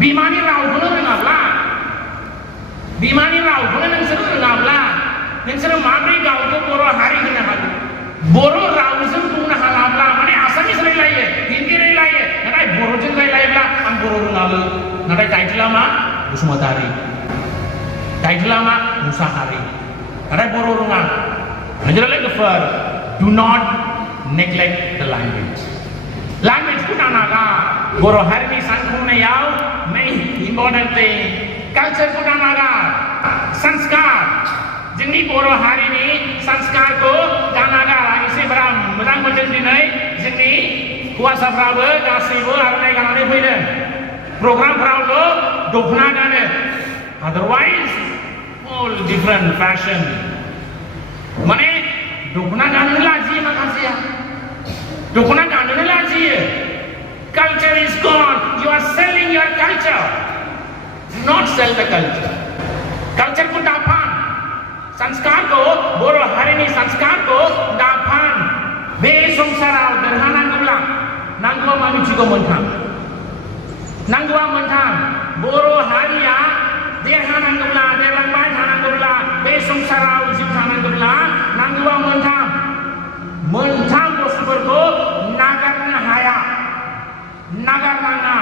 बिमानि रावखौनो रोङाब्ला बिमानि रावखौनो नोंसोर रोङाब्ला नोंसोर माब्रै गावखौ बर' हारि होनो हागोन बर' रावजों बुंनो हालाब्ला माने आसामिस रायलायो हिन्दी रायलायो नाथाय बर'जों रायलायोब्ला आं बर' रोङालै नाथाय टाइटेला मा बसुमतारी टाइटेला मा मुसाहारि नाथाय बर' रोङा नोंसोर लोगोफोर do not neglect the language language-खौ दानागा बर' हारिनि सानखांनायाव main important thing culture-खौ दानागा संस्कार जोंनि बर' हारिनि संस्कारखौ दानागा एसे बारा मोजां मोनदों दिनै जोंनि हौवासाफ्राबो गासैबो आर'नाइ गाननानै फैदों प्रग्रामफ्रावल' दख'ना गानो otherwise all different fashion माने दख'ना गाननो लाजियो माखासेया दख'ना गाननो लाजियो culture is gone you are selling your culture do not sell the culture-खौ दाफान संस्कारखौ बर' हारिनि संस्कारखौ दाफान बे संसाराव देरहानांगौब्ला नांगौआ मा मिथिगौ मोनथाम नांगौआ मोनथाम बर' हारिया देरहानांगौब्ला देरलांबाय थानांगौब्ला बे संसाराव जिउ थानांगौब्ला नांगौआ मोनथाम बुस्थुफोरखौ नागारनो हाया नागारनाङा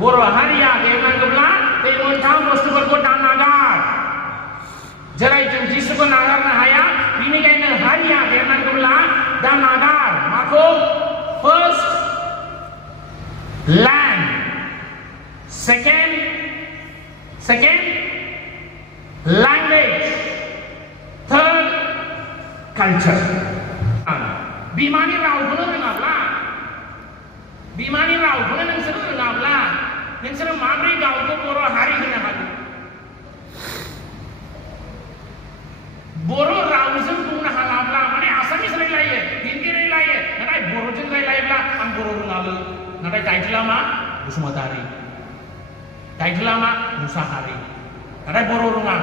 बर' हारिया देरनांगौब्ला बे मोनथाम बुस्थुफोरखौ दानागार जेरै जों जिसुखौ नागारनो हाया बेनिखायनो हारिया देरनांगौब्ला दानागार माखौ first land second language third culture बिमानि रावखौनो रोङाब्ला बिमानि रावखौनो नोंसोर रोङाब्ला नोंसोर माब्रै गावखौ बर' हारि होनो हागोन बर' रावजों बुंनो हालाब्ला माने आसामिस रायलायो हिन्दी रायलायो नाथाय बर'जों रायलायोब्ला आं बर' रोङालै नाथाय टाइटेला मा बसुमतारी टाइटेला मा मुसाहारि नाथाय बर' रोङा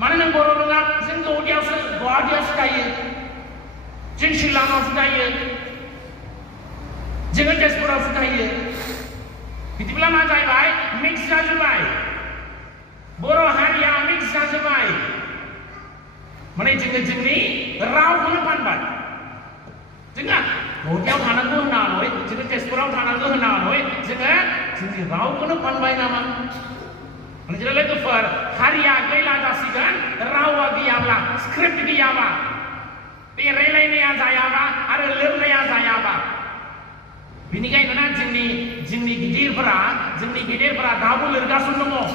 मानो नों बर' रोङा जों गुवाहाटीयावसो थायो जों शिलंआवसो थायो जोङो तेजपुरावसो थायो बिदिब्ला मा जाहैबाय मिक्स जाजोब्बाय बर' हारिया मिक्स जाजोब्बाय माने जोङो जोंनि रावखौनो फानबाय जोङो गुवाहाटीयाव थानांगौ होननानै जोङो तेजपुराव थानांगौ होननानै जोङो जोंनि रावखौनो फानबाय नामा माने जों लोगोफोर हारिया गैला जासिगोन रावा गैयाब्ला स्क्रिप्ट गैयाबा बे रायलायनाया जायाबा आरो लिरनाया जायाबा बेनिखायनो ना जोंनि गिदिरफोरा दाबो लिरगासिनो दङ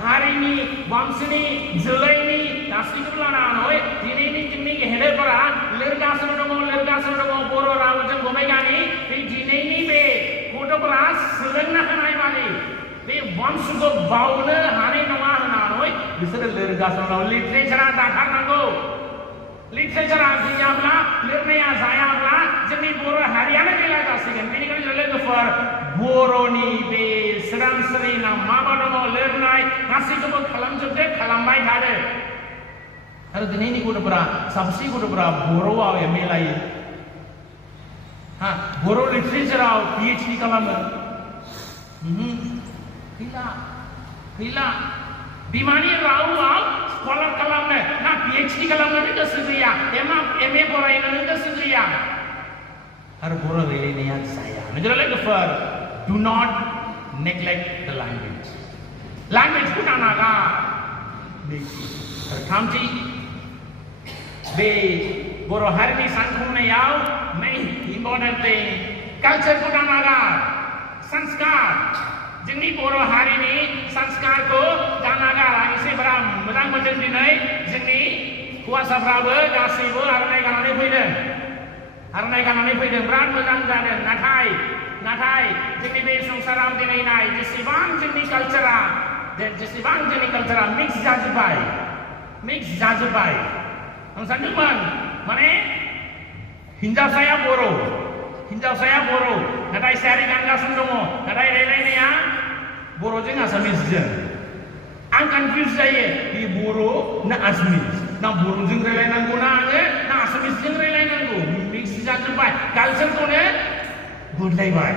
हारिनि वंशनि जोलैनि गासैखौबो लानानै दिनैनि जोंनि गेदेरफोरा लिरगासिनो दङ बर' रावजों गमायगानि बे दिनैनि बे गथ'फोरा सोलोंनो हानाय बादि बे वंशखौ बावनो हानाय नङा होननानै बिसोरो लिरगासिनो दङ लिटारेचारा दाथारनांगौ लिटारेचारा गैयाब्ला लिरनाया जायाब्ला जोंनि बर' हारियानो गैला जासिगोन बेनिखायनो लोगोफोर बर'नि बे सोदोमस्रि ना माबा दङ लिरनाय गासैखौबो खालामबाय थादो आरो दिनैनि गथ'फोरा साबसे गथ'फोरा बर'आव एम ए लायो बर' लिटारेचाराव PhD खालामो गैला बिमानि रावआव स्कलार खालामनो ना PhD खालामनो गोसो गैया MA फरायनो गोसो गैया आरो बर' रायलायनाया जाया नोंसोर लोगोफोर do not neglect the language-खौ दानागा थामथि बे बर' हारिनि सानखांनायाव main important thing culture-खौ दानागा संस्कार जोंनि बर' हारिनि संस्कारखौ दानागा एसे बारा मोजां मोनदों दिनै जोंनि हौवासाफ्राबो गासैबो आर'नाइ गाननानै फैदों बिराद मोजां जादों नाथाय जोंनि बे संसाराव दिनै नाय जेसेबां जोंनि कालचारा मिक्स जाजोब्बाय आं सानदोंमोन माने हिन्जावसाया बर' नाथाय सारि गानगासिनो दङ नाथाय रायलायनाया बर'जों आसामिसजों आं कनफिउज जायो बे बर' ना आसामिस ना बर'जों रायलायनांगौ ना आङो ना आसामिसजों रायलायनांगौ मिक्स जाजोब्बाय कालचारखौनो बदलायबाय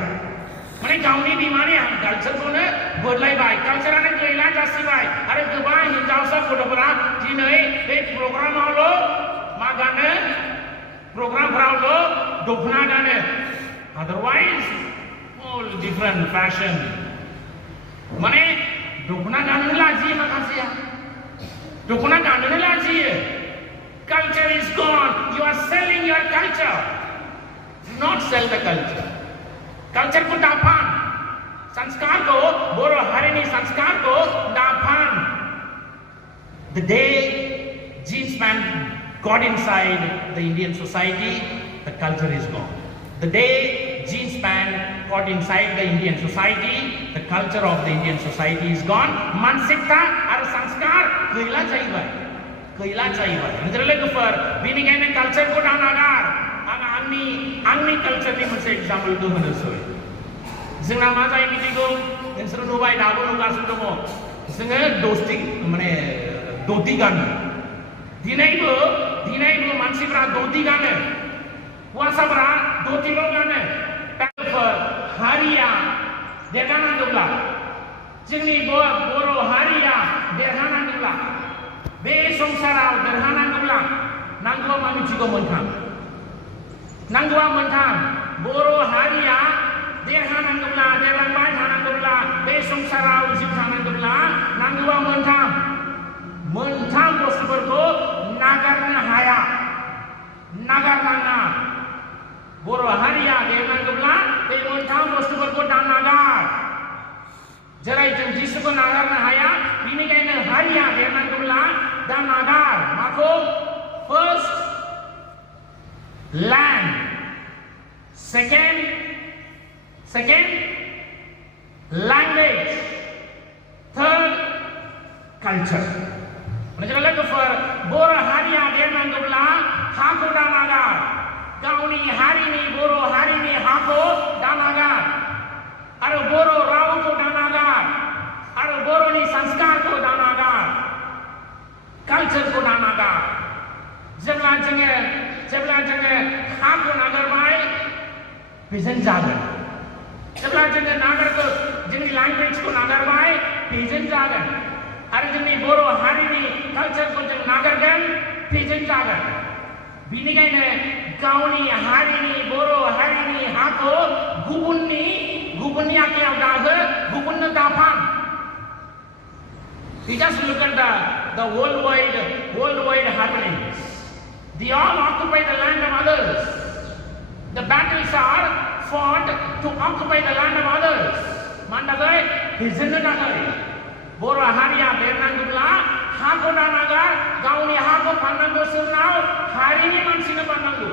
माने गावनि बिमानि कालचारखौनो बदलायबाय कालचारानो गैला जासिबाय आरो गोबां हिनजावसा गथ'फोरा दिनै बे प्रग्रामावल' मा गानो प्रग्रामफोरावल' दख'ना गानो otherwise all different fashion माने दख'ना गाननो लाजियो माखासेया दख'ना गाननो लाजियो culture is gone you are selling your culture do not sell the culture culture को दाफान संस्कार को बोरो हरिनी संस्कार को दाफान the day jeans pant got inside the Indian society the culture is gone the day jeans pant got inside the Indian society the culture of the Indian society is gone मानसिकता और संस्कार गैला जाहैबाय नोंसोर लोगोफोर बेनिखायनो कालचारखौ दानागार आं आंनि कालचारनि मोनसे एग्जाम्पलखौ होनोसै जोंना मा जायो मिथिगौ नोंसोर नुबाय दाबो नुगासिनो दङ जोङो माने धोती गानो दिनैबो मानसिफ्रा धोती गानो हौवासाफ्रा धोतील' गानो हारिया देरहानांगौब्ला जोंनि बर' हारिया देरहानांगौब्ला बे संसाराव देरहानांगौब्ला नांगौआ मा मिथिगौ मोनथाम बर' हारिया देरहानांगौब्ला देरलांबाय थानांगौब्ला बे संसाराव जिउ थानांगौब्ला नांगौआ मोनथाम बुस्थुफोरखौ नागारनो हाया नागारनाङा बर' हारिया देरनांगौब्ला बे मोनथाम बुस्थुफोरखौ दानागार जेरै जों जिसुखौ नागारनो हाया बेनिखायनो हारिया देरनांगौब्ला दानागार माखौ first land second language third culture नोंसोर लोगोफोर बर' हारिया देरनांगौब्ला हाखौ दानागार गावनि हारिनि बर' हारिनि हाखौ दानागार आरो बर' रावखौ दानागार आरो बर'नि संस्कारखौ दानागार कालचारखौ दानागार जेब्ला जोङो हाखौ नागारबाय बेजों जागोन जेब्ला जोङो जोंनि लेंगुवेजखौ नागारबाय बेजों जागोन आरो जोंनि बर' हारिनि कालचारखौ जों नागारगोन बेजों जागोन बेनिखायनो गावनि हारिनि बर' हारिनि हाखौ गुबुननि आखायाव दाहो गुबुननो दाफान Just look at the worldwide happenings. They all occupy the land of others. The battles are fought to occupy the land of others. Mandagai, Hizinadagai. Boro Haria Bernangula, Hako Danagar, Gauni Hako Pandango Surnau, Harini Mansina Pandangu.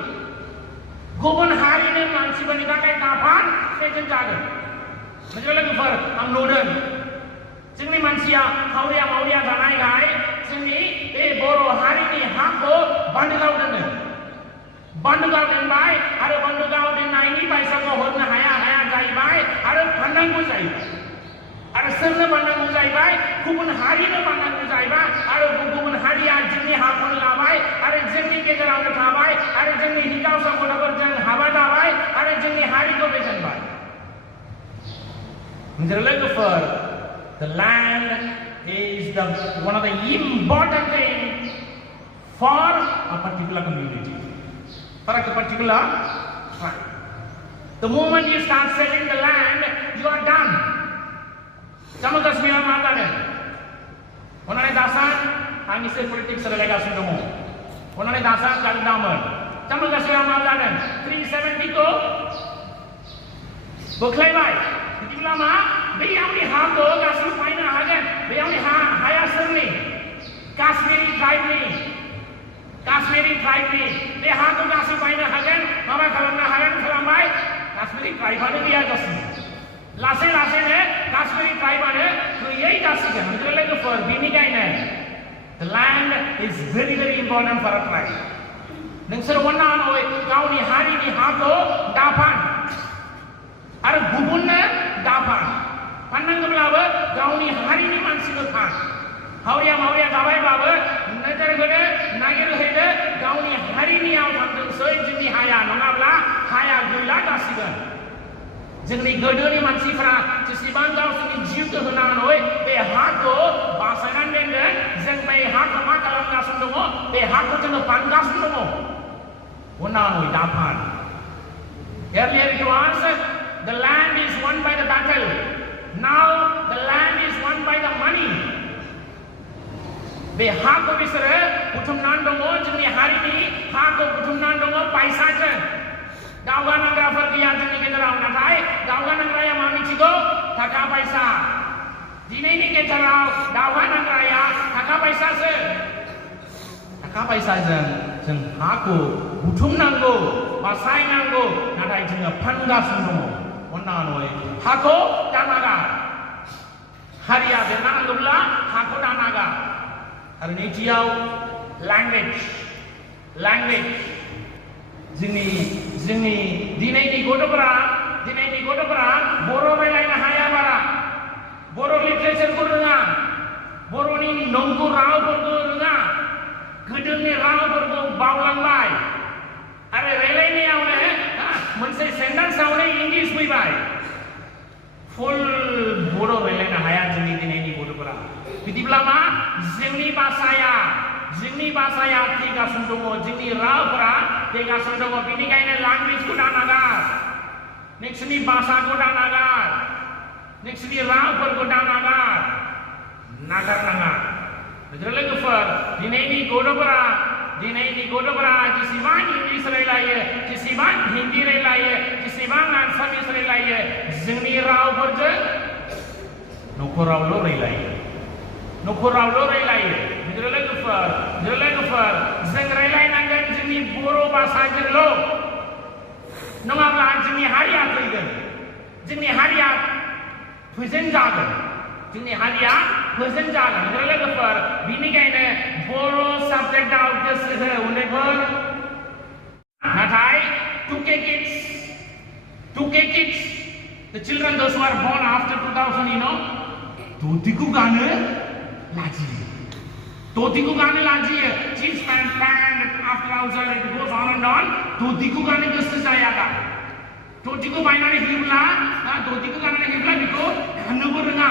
Gubun Harini Mansibanikai Tapan, Satan Jagan. Majalagur, I'm Nodan. जोंनि मानसिया हावरिया मावरिया जानायखाय जोंनि बे बर' हारिनि हाखौ बान्दोआव दोनबाय आरो बान्दोआव दोननायनि फैसाखौ हरनो हाया जाहैबाय आरो फाननांगौ जाहैबाय आरो सोरनो फाननांगौ जाहैबाय गुबुन हारिनो फाननांगौ जाहैबाय आरो गुबुन हारिया जोंनि हाखौनो लाबाय आरो जोंनि गेजेरावनो थाबाय आरो जोंनि हिनजावसा गथ'फोरजों हाबा जाबाय आरो जोंनि हारिखौ बेजेनबाय लोगोफोर The land is one of the important things for a particular community, for a particular tribe. The moment you start selling the land, you are done. Jammu Kashmir Mangane. Onane dasan, ani se politik selega sundomo. Onane dasan kaldaman. Jammu Kashmir Mangane. 370 ko. Buklai mai. Diploma. Beyond Hako, Gasu Paina Hagan, beyond Hayasuni, Kashmiri tribe, they Hako Gasu Paina Hagan, Mama Kalana Hagan Kalamai, Kashmiri tribe, Lase, Kashmiri tribe, create a second, for Binigane. The land is very, very important for a tribe. Nengsar Wana, Gauni Hari Hako, Dapan, Ar Gubuna, Dapan. Pandanggablabe gauni harini mansigo than hauria gabai babe nazar gode nagir hede gauni harini aw thamdung soi jini haya nongabla haya guila dasigan जोंनि गोदोनि मानसिफ्रा जेसेबां गावसोरनि जिउखौ होनानै बे हाखौ बासायनानै दोनदों जों बे हाखौ मा खालामगासिनो दङ बे हाखौ जोङो फानगासिनो दङ उनाव दाफान earlier it was the land is won by the battle now the land is won by the money बे हाखौ बिसोरो बुथुमनानै दङ जोंनि हारिनि हाखौ बुथुमनानै दङ पैसाजों दावगानांग्राफोर गैया जोंनि गेजेराव नाथाय दावगानांग्राया मा मिथिगौ थाखा फैसा दिनैनि गेजेराव दावगानांग्राया थाखा फैसासो थाखा फैसाजों जों हाखौ बुथुमनांगौ बासायनांगौ नाथाय जोङो फानगासिनो दङ अन्नानै हाखौ दानागा हारिया देरनांगौब्ला हाखौ दानागा आरो नैथियाव language जोंनि दिनैनि गथ'फोरा बर' रायलायनो हाया बारा बर' लिटारेचारखौ रोङा बर'नि नंगौ रावफोरखौ रोङा गोदोनि रावफोरखौ बावलांबाय आरो रायलायनायावनो मोनसे सेन्टेन्सआवनो इंलिश फैबाय फुल बर' रायलायनो हाया जोंनि दिनैनि गथ'फोरा बिदिब्ला मा जोंनि भाषाया थैगासिनो दङ जोंनि रावफोरा थैगासिनो दङ बेनिखायनो लेंगुवेजखौ दानागार नोंसोरनि भाषाखौ दानागार नोंसोरनि रावफोरखौ दानागार नागारनाङा लोगोफोर दिनैनि गथ'फोरा जेसेबां इंलिश रायलायो जेसेबां हिन्दी रायलायो जेसेबां आसामिस रायलायो जोंनि रावफोरजों न'खरावल' रायलायो लोगोफोर जों रायलायनांगोन जोंनि बर' भाषाजोंल' नङाब्ला जोंनि हारिया थैगोन जोंनि हारिया फोजों जागोन लोगोफोर बेनिखायनो बर' साबजेक्टआव गोसो हो उन्दैफोर नाथाय 2K kids the children those who are born after 2000 धोतीको गाने लाजिए jeans pant half trouser it goes on and on धोतीको गाने गोसो जायागा धोतीको बायनानै होयोब्ला बेखौ गाननोबो रोङा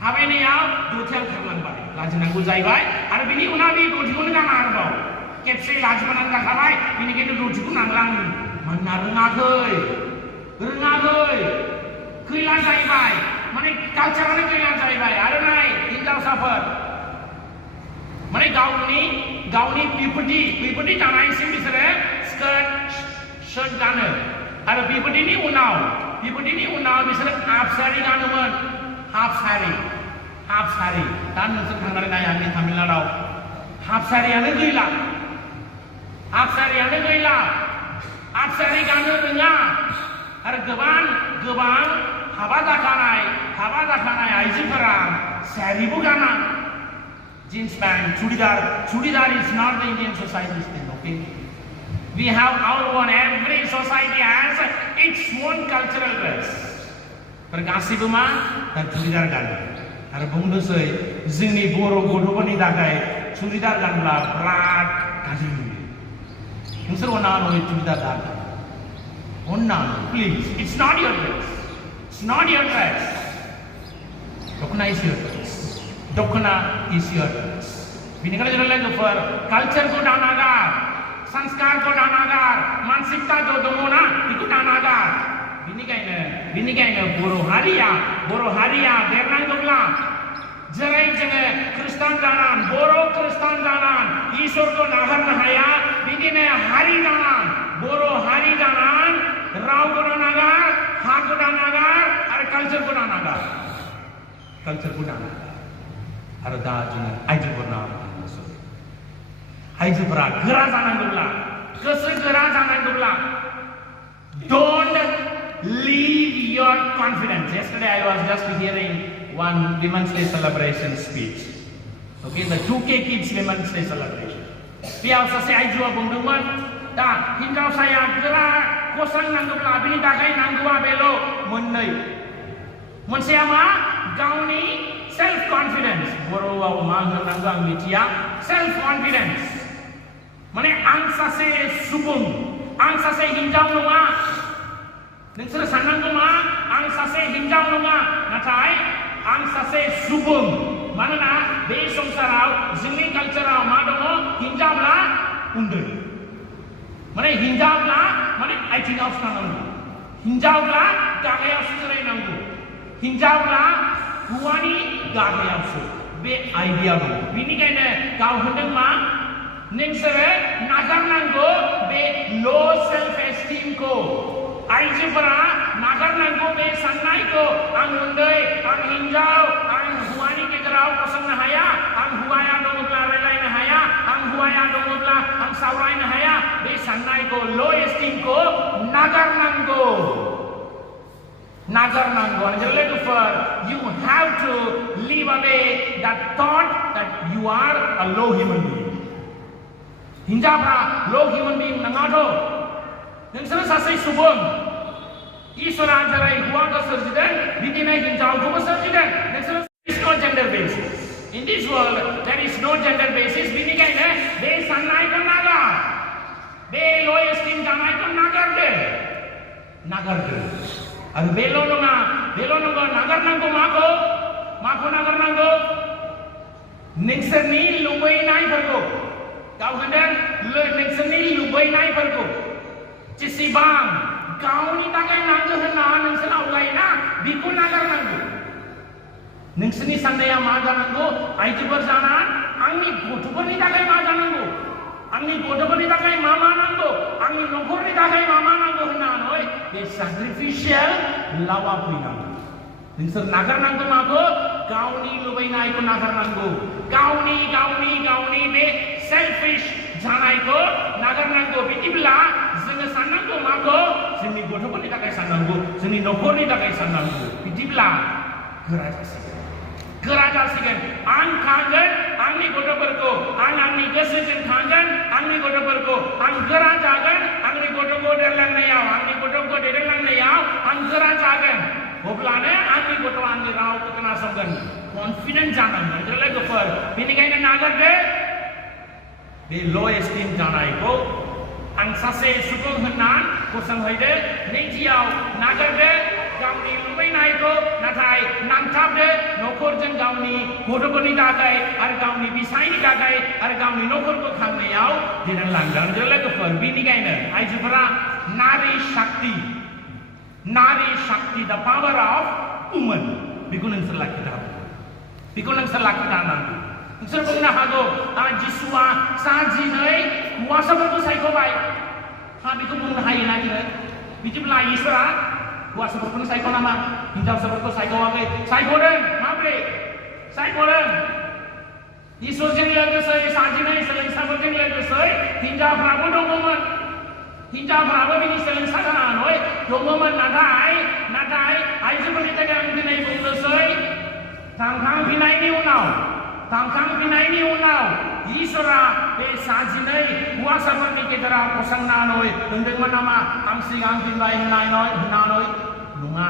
थाबायनायाव धोतियाव खारलांबाय लाजिनांगौ जाहैबाय आरो बिनि उनाव बे धोतिखौनो गाना आरोबाव खेबसे लाजिनानै गाखाबाय बेनिखायनो धोतिखौ नांलाङो मानोना रोङाखै खैला जाहैबाय माने कालचारानो गैया जाहैबाय आरो नाय हिनजावसाफोर माने गावनि बिपति जानायसिम बिसोरो स्कार्ट गानो आरो बिपतिनि उनाव बिसोरो हाफ सारि गानोमोन हाफ सारि दा नोंसोर थांनानै नाय आंनि तामिलनाडुआव हाफ सारियानो गैला हाफ सारि गानो रोङा आरो गोबां हाबा जाखानाय आइजोफोरा सारिबो गाना jeans pant chudidar is not the Indian society's thing okay we have our own every society has its own cultural dress पर गासिबो मा दा चुड़िदार गानो आरो बुंनोसै जोंनि बर' गथ'फोरनि थाखाय चुड़िदार गानब्ला बिराद गाज्रि नुयो नोंसोर अन्नानै चुड़िदार गानो अन्नानै please it's not your dress दखना is your dress बेनिखायनो जों लोगोफोर कालचारखौ दानागार संस्कारखौ दानागार मानसिकता जो दङ ना बेखौ दानागार बेनिखायनो बर' हारिया देरनांगौब्ला जेरै जोङो खृष्टान जानान इसोरखौ नागारनो हाया बिदिनो बर' हारि जानान रावखौ दानागार हाखौ दानागार आरो कालचारखौ दानागार आरो दा जोङो आइजोफोरा गोरा जानांगौब्ला गोसो गोरा जानांगौब्ला don't leave your confidence. Yesterday I was just hearing one Women's Day celebration speech. Okay, the 2K kids Women's Day celebration. Biar saja aja bungdungan, dah हिनजावसाया गोरा गसंनांगौब्ला बिनि थाखाय नांगौआ बेल' मोननै मोनसेया मा गावनि सेल्फ कन्फिडेंस बर'आव मा होननांगौ आं मिथिया सेल्फ कन्फिडेंस माने आं सासे सुबुं आं सासे हिनजाव नङा नोंसोर साननांगौ मा आं सासे हिनजाव नङा नाथाय आं सासे सुबुं मानोना बे संसाराव जोंनि कालचाराव मा दङ हिनजावब्ला उन्दै माने हिनजावब्ला माने आथिङावसो थानांगौ हिनजावब्ला गाहायावसो जिरायनांगौ हिनजावब्ला हौवानि गाहायावसो बे आइडिया दङ बेनिखायनो गाव होनदों मा नोंसोरो नागारनांगौ बे लो सेल्फ एस्टिमखौ आइजोफोरा नागारनांगौ बे साननायखौ आं उन्दै आं हिनजाव आं हौवानि गेजेराव गसंनो हाया आं हौवाया दङब्ला रायलायनो हाया आं हौवाया दङब्ला आं सावरायनो हाया बे साननायखौ लो एस्टिमखौ नागारनांगौ and लोगोफोर you have to leave away that thought that you are a low human being हिनजावफ्रा low human being नङाथ' नोंसोर सासे सुबुं इसोरा जेरै हौवाखौ सोरजिदों बिदिनो हिनजावखौबो सोरजिदों नोंसोर is no gender basis in this world there is no gender basis बेनिखायनो बे साननायखौ नागार बे लो एस्टिम जानायखौ नागारदो आरो बेल' नङा नागारनांगौ माखौ नागारनांगौ नोंसोरनि लुबैनायफोरखौ गाव होनदों नोंसोरनि लुबैनायफोरखौ जेसेबां गावनि थाखाय नांगौ होनना नोंसोर आवगायोना बेखौ नागारनांगौ नोंसोरनि साननाया मा जानांगौ आइजोफोर जाना आंनि गथ'फोरनि थाखाय मा जानांगौ आंनि गथ'फोरनि थाखाय मा नांगौ आंनि न'खरनि थाखाय मा नांगौ होननानै बे साक्रिफिशियेल लावा फैनांगौ नोंसोर नागारनांगौ माखौ गावनि लुबैनायखौ नागारनांगौ गावनि बे सेल्फिश जानायखौ नागारनांगौ बिदिब्ला जोङो साननांगौ माखौ जोंनि गथ'फोरनि थाखाय साननांगौ जोंनि न'खरनि थाखाय साननांगौ बिदिब्ला गोरा जासिगोन आं खांगोन आंनि गथ'फोरखौ आंनि गोसोजों खांगोन आंनि गथ'फोरखौ आं गोरा जागोन आंनि गथ'खौ दैदेनलांनायाव आं गोरा जागोन अब्लानो आंनि गथ'आ आंनि रावखौ खोनासंगोन कनफिडेन्ट जानांगोन लोगोफोर बेनिखायनो नागारदो बे लो एस्टिम जानायखौ आं सासे सुबुं होनना गसंहैदो नैथियाव नागारदो गावनि लुबैनायखौ नाथाय नांथाबदो न'खरजों गावनि गथ'फोरनि थाखाय आरो गावनि बिसायनि थाखाय आरो गावनि न'खरखौ खांनायाव दैदेनलांगोन लोगोफोर बेनिखायनो आइजोफोरा नारी शक्ति द पावर ऑफ वुमन बेखौ नोंसोर लाखिनांगौ नोंसोर बुंनो हागौ जिसुआ साजिनै हौवासाफोरखौ सायख'बाय बेखौ बुंनो हायोना जोङो बिदिब्ला इसोरा हौवासाफोरखौनो सायख' नामा हिनजावसाफोरखौ सायख'वाखै सायख'दों माब्रै सायख'दों इसोरजों लोगोसे साजिनै सोलोंसाफोरजों लोगोसे हिनजावफ्राबो दङमोन हिनजावफ्राबो बिनि सोलोंसा जानानै दङमोन नाथाय आइजोफोरनि थाखाय आं दिनै बुंनोसै थांखांफिननायनि उनाव इसोरा बे साजिनै हौवासाफोरनि गेजेराव गसंनानै होनदोंमोन नामा आं सिगांफिनबाय होननानै नङा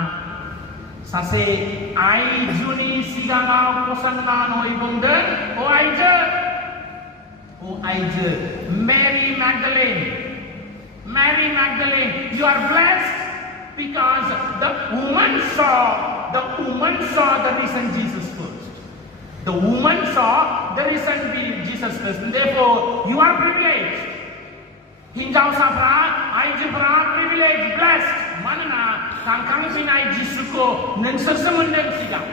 सासे आइजोनि सिगाङाव गसंनानै बुंदों ओ आइजो Mary Magdalene, you are blessed because the woman saw the risen Jesus first. The woman saw the risen Jesus first. And therefore, you are privileged. हिनजावसाफ्रा आइजोफ्रा privileged, blessed. मानोना थांखांफिननाय जिसुखौ नोंसोरसो मोनदों सिगां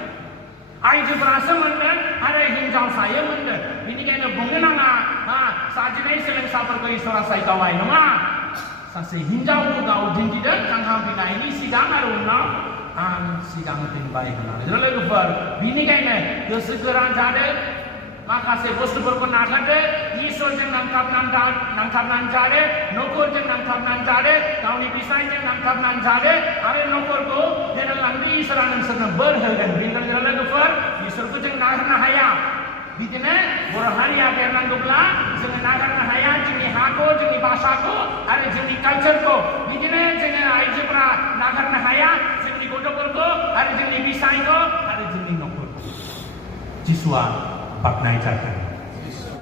आइजोफ्रासो मोनदों आरो हिनजावसाया मोनदों बेनिखायनो बुंनो नाङा साजिनै सोलोंसाफोरखौ इसोरा सायख'बाय नङा सासे हिनजावखौ गाव दिन्थिदों थांखांफिननायनि सिगां आरो उनाव आं सिगांफिनबाय होननानै लोगोफोर बेनिखायनो गोसो गोरा जादों माखासे बुस्थुफोरखौ नागारदो इसोरजों नांथाबनानै जादो न'खरजों नांथाबनानै जादो गावनि बिसायजों नांथाबनानै जादो आरो न'खरखौ दैदेनलांनो इसोरा नोंसोरनो बोर होगोन बेनिखायनो लोगोफोर इसोरखौ जों नागारनो हाया बिदिनो बर' हारिया देरनांगौब्ला जोङो नागारनो हाया जोंनि हाखौ जोंनि भाषाखौ आरो जोंनि कालचारखौ बिदिनो जोङो आइजोफोरा नागारनो हाया जोंनि गथ'फोरखौ आरो जोंनि बिसायखौ आरो जोंनि न'खरखौ जिसुआ बाख्नायजाथों